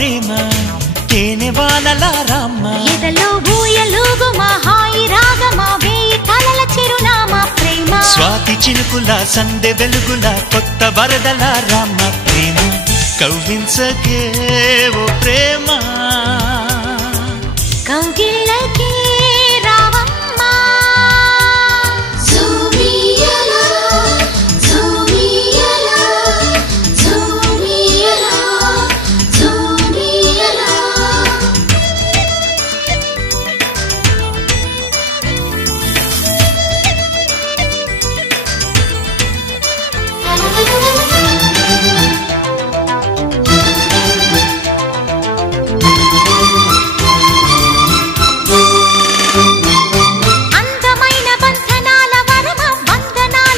ప్రేమ తేనె వానల రామ ఎదలో ఊయలుగు మా హాయి రాగమా వేయి కలల చిరునామా ప్రేమ స్వాతి చినుకుల సందె వెలుగుల కొత్త వరదల రామ ప్రేమ కవ్వించకే ఓ ప్రేమ కౌగిళ్ళకి